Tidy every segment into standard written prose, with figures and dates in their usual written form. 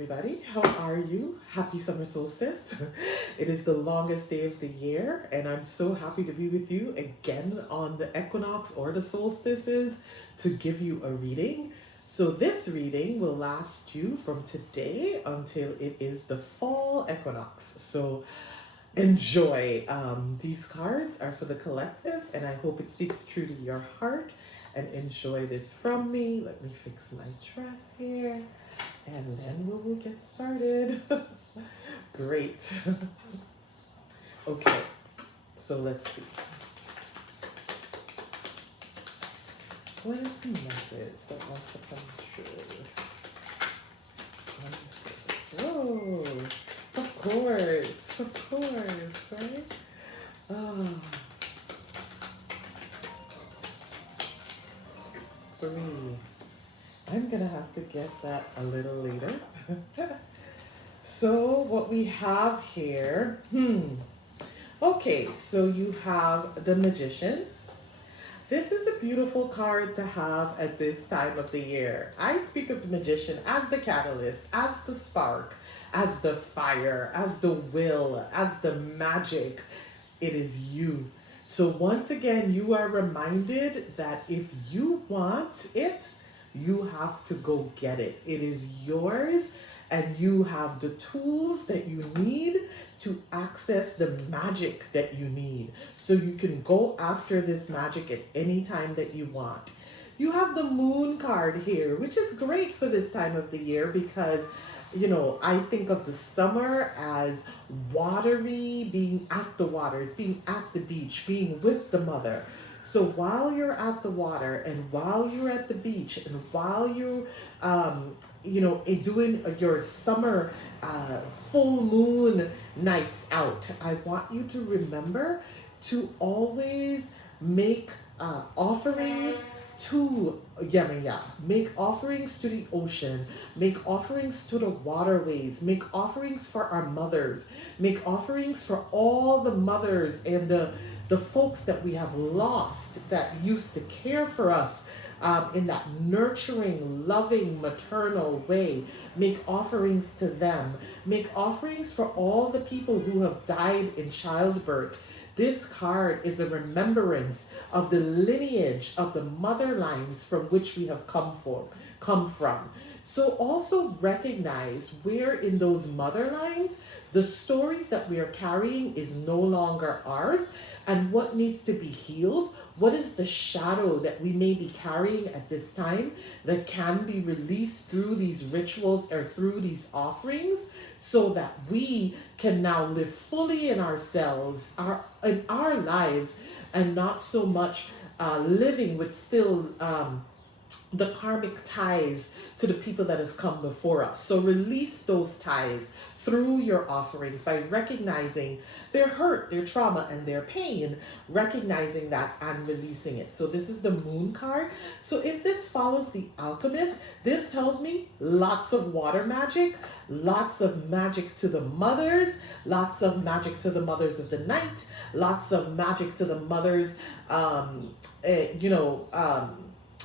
Everybody, how are you? Happy summer solstice. It is the longest day of the year, and I'm so happy to be with you again on the equinox or the solstices to give you a reading. So, this reading will last you from today until it is the fall equinox. So, enjoy. These cards are for the collective, and I hope it speaks true to your heart. And enjoy this from me. Let me fix my dress here. And then we will get started. Great. Okay, so let's see. What is the message that wants to come true? Let me see. Whoa, of course, right? Oh, 3. I'm gonna have to get that a little later. So what we have here, okay, so you have the Magician. This is a beautiful card to have at this time of the year. I speak of the Magician as the catalyst, as the spark, as the fire, as the will, as the magic. It is you. So once again, you are reminded that if you want it, you have to go get it. It is yours, and you have the tools that you need to access the magic that you need. So you can go after this magic at any time that you want. You have the Moon card here, which is great for this time of the year because, I think of the summer as watery, being at the waters, being at the beach, being with the mother. So while you're at the water and while you're at the beach and while you, doing your summer full moon nights out, I want you to remember to always make offerings to Yemaya, make offerings to the ocean, make offerings to the waterways, make offerings for our mothers, make offerings for all the mothers and the folks that we have lost that used to care for us in that nurturing, loving, maternal way. Make offerings to them. Make offerings for all the people who have died in childbirth. This card is a remembrance of the lineage of the mother lines from which we have come from. So also recognize where in those mother lines the stories that we are carrying is no longer ours, and what needs to be healed. What is the shadow that we may be carrying at this time that can be released through these rituals or through these offerings so that we can now live fully in ourselves, in our lives, and not so much living with still the karmic ties to the people that has come before us. So release those ties through your offerings by recognizing their hurt, their trauma, and their pain, recognizing that and releasing it. So this is the Moon card. So if this follows the Alchemist, this tells me lots of water magic, lots of magic to the mothers, lots of magic to the mothers of the night, lots of magic to the mothers,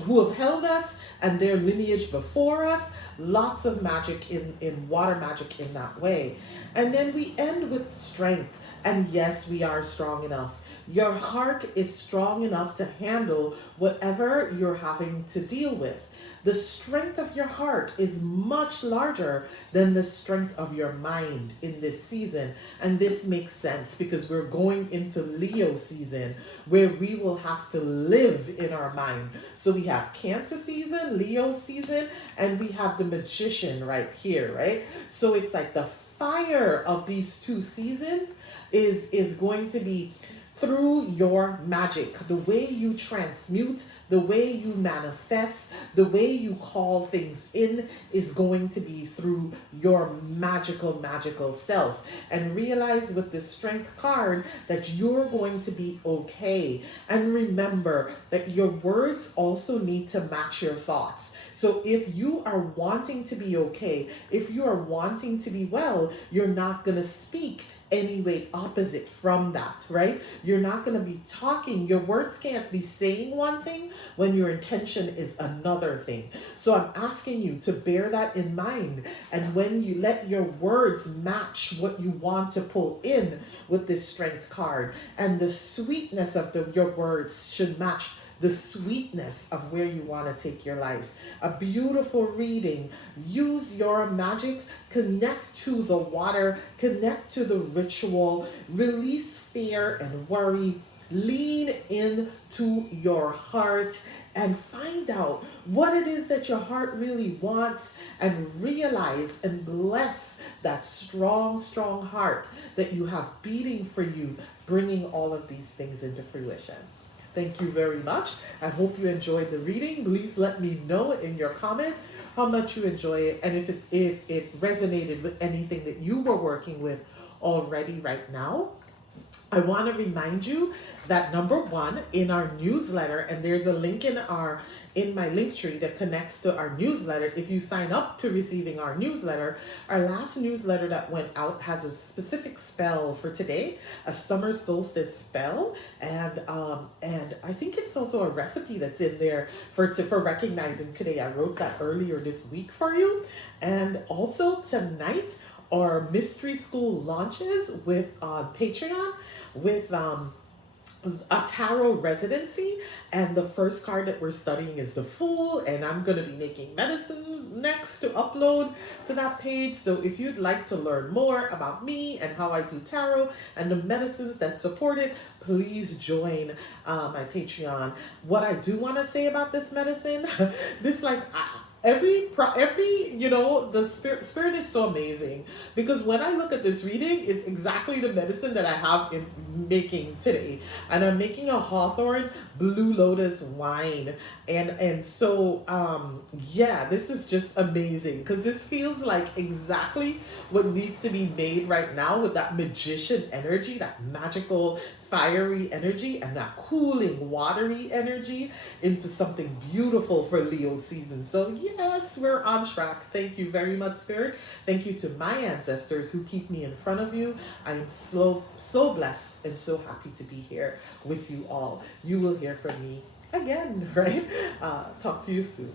who have held us and their lineage before us. Lots of magic in water magic in that way. And then we end with strength. And yes, we are strong enough. Your heart is strong enough to handle whatever you're having to deal with. The strength of your heart is much larger than the strength of your mind in this season. And this makes sense because we're going into Leo season where we will have to live in our mind. So we have Cancer season, Leo season, and we have the Magician right here, right? So it's like the fire of these two seasons is going to be through your magic, the way you transmute, the way you manifest, the way you call things in is going to be through your magical self. And realize with the Strength card that you're going to be okay. And remember that your words also need to match your thoughts. So if you are wanting to be okay, if you are wanting to be well, you're not going to speak any way opposite from that, right? You're not going to be talking, your words can't be saying one thing when your intention is another thing. So I'm asking you to bear that in mind. And when you let your words match what you want to pull in with this strength card, and the sweetness of your words should match the sweetness of where you want to take your life. A beautiful reading. Use your magic. Connect to the water. Connect to the ritual. Release fear and worry. Lean into your heart and find out what it is that your heart really wants, and realize and bless that strong, strong heart that you have beating for you, bringing all of these things into fruition. Thank you very much. I hope you enjoyed the reading. Please let me know in your comments how much you enjoy it, and if it resonated with anything that you were working with already right now. I want to remind you that number one, in our newsletter, and there's a link in my link tree that connects to our newsletter. If you sign up to receiving our last newsletter that went out has a specific spell for today, a summer solstice spell, and I think it's also a recipe that's in there for recognizing today. I wrote that earlier this week for you, and also tonight our mystery school launches with Patreon with a tarot residency, and the first card that we're studying is the Fool, and I'm going to be making medicine next to upload to that page. So if you'd like to learn more about me and how I do tarot and the medicines that support it, please join my Patreon. What I do want to say about this medicine, this every the spirit is so amazing, because when I look at this reading, it's exactly the medicine that I have in making today, and I'm making a Hawthorn Blue Lotus wine, and so yeah, this is just amazing, because this feels like exactly what needs to be made right now, with that magician energy, that magical fiery energy, and that cooling watery energy into something beautiful for Leo season. So yes, we're on track. Thank you very much, Spirit. Thank you to my ancestors who keep me in front of you. I am so blessed and so happy to be here with you all. You will hear from me again, right? Talk to you soon.